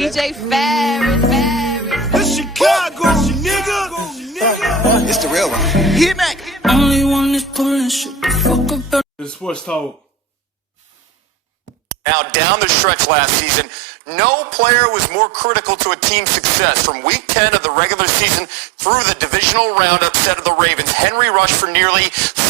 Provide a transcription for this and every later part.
DJ Ferris. The Chicago, nigga. It's the real one. Hit me. Only one is pulling shit the fuck up. The Sports Talk. Now, down the stretch last season, no player was more critical to a team's success. From Week 10 of the regular season through the divisional round upset of the Ravens, Henry rushed for nearly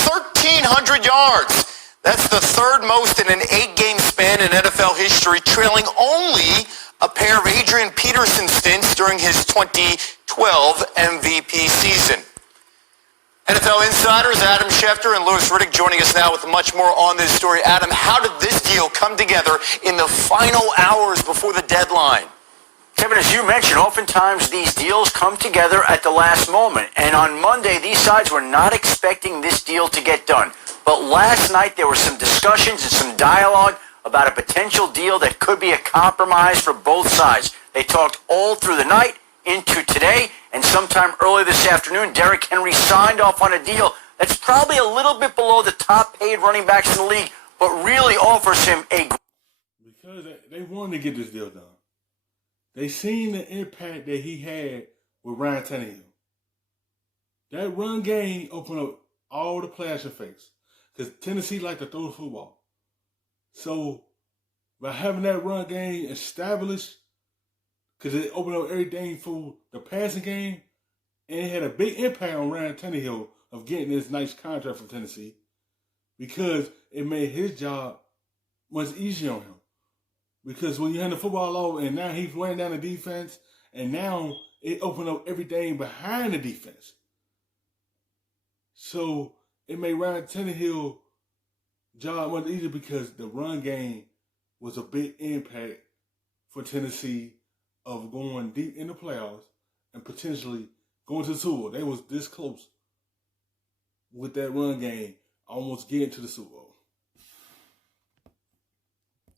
1,300 yards. That's the third most in an 8-game span in NFL history, trailing only a pair of Adrian Peterson stints during his 2012 MVP season. NFL insiders Adam Schefter and Louis Riddick joining us now with much more on this story. Adam, how did this deal come together in the final hours before the deadline? Kevin, as you mentioned, oftentimes these deals come together at the last moment. And on Monday, these sides were not expecting this deal to get done. But last night, there were some discussions and some dialogue about a potential deal that could be a compromise for both sides. They talked all through the night into today, and sometime early this afternoon, Derrick Henry signed off on a deal that's probably a little bit below the top-paid running backs in the league, but really offers him a... Because they wanted to get this deal done. They seen the impact that he had with Ryan Tannehill. That run game opened up all the players' face. Because Tennessee liked to throw the football. So, by having that run game established, because it opened up everything for the passing game, and it had a big impact on Ryan Tannehill of getting this nice contract from Tennessee, because it made his job much easier on him. Because when you hand the football over, and now he's wearing down the defense, and now it opened up everything behind the defense. So it made Ryan Tannehill job much easier because the run game was a big impact for Tennessee of going deep in the playoffs and potentially going to the Super Bowl. They was this close with that run game, almost getting to the Super Bowl.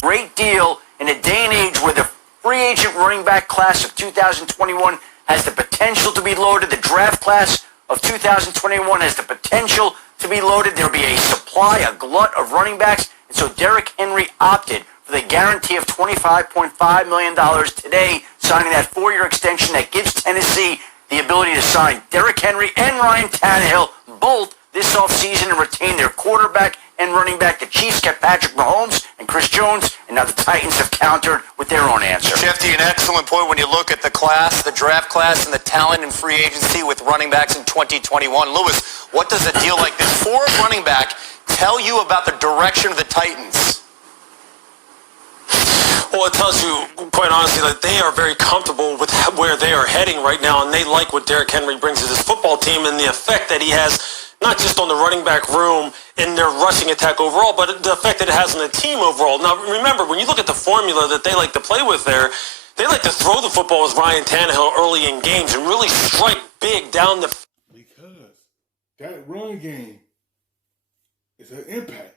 Great deal in a day and age where the free agent running back class of 2021 has the potential to be loaded. The draft class of 2021 has the potential to be loaded. There'll be a supply, a glut of running backs. And so Derrick Henry opted for the guarantee of $25.5 million today, signing that 4-year extension that gives Tennessee the ability to sign Derrick Henry and Ryan Tannehill both this offseason and retain their quarterback and running back. The Chiefs kept Patrick Mahomes and Chris Jones, and now the Titans have countered with their own answer. Shefty, an excellent point when you look at the class, the draft class, and the talent and free agency with running backs in 2021. Lewis, what does a deal like this for a running back tell you about the direction of the Titans? Well, it tells you, quite honestly, that they are very comfortable with where they are heading right now, and they like what Derrick Henry brings to this football team and the effect that he has, not just on the running back room in their rushing attack overall, but the effect that it has on the team overall. Now, remember, when you look at the formula that they like to play with there, they like to throw the football with Ryan Tannehill early in games and really strike big down the... Because that run game is an impact.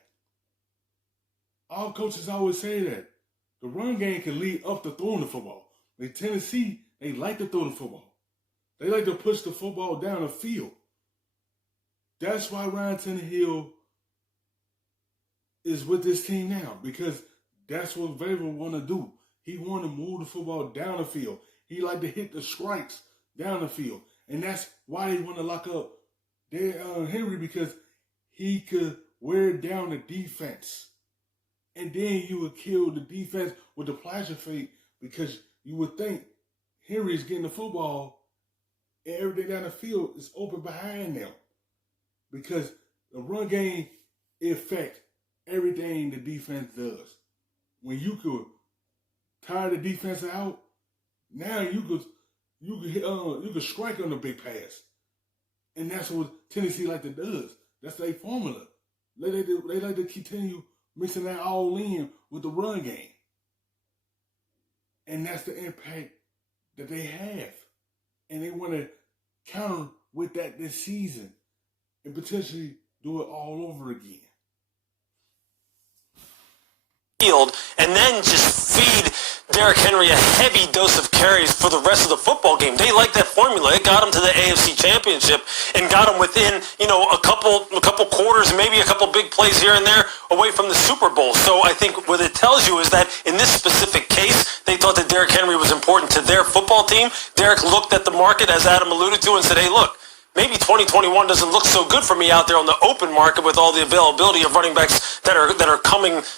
All coaches always say that. The run game can lead up to throwing the football. In Tennessee, they like to throw the football. They like to push the football down the field. That's why Ryan Tannehill is with this team now, because that's what Vader want to do. He want to move the football down the field. He like to hit the strikes down the field. And that's why he want to lock up Henry, because he could wear down the defense. And then you would kill the defense with the pleasure fake, because you would think Henry is getting the football and everything down the field is open behind them. Because the run game affects everything the defense does. When you could tire the defense out, now you could strike on the big pass. And that's what Tennessee like to do. That's their formula. They like to continue mixing that all in with the run game. And that's the impact that they have. And they want to counter with that this season and potentially do it all over again. Field, and then just feed Derrick Henry a heavy dose of carries for the rest of the football game. They like that formula. It got him to the AFC Championship and got him within, a couple quarters, maybe a couple big plays here and there away from the Super Bowl. So I think what it tells you is that in this specific case, they thought that Derrick Henry was important to their football team. Derrick looked at the market, as Adam alluded to, and said, hey, look, maybe 2021 doesn't look so good for me out there on the open market with all the availability of running backs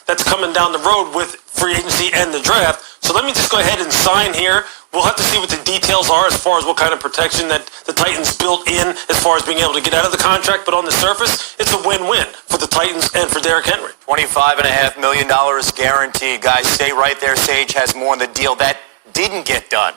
that's coming down the road with free agency and the draft. So let me just go ahead and sign here. We'll have to see what the details are as far as what kind of protection that the Titans built in as far as being able to get out of the contract. But on the surface, it's a win-win for the Titans and for Derrick Henry. $25.5 million guaranteed. Guys, stay right there. Sage has more on the deal that didn't get done.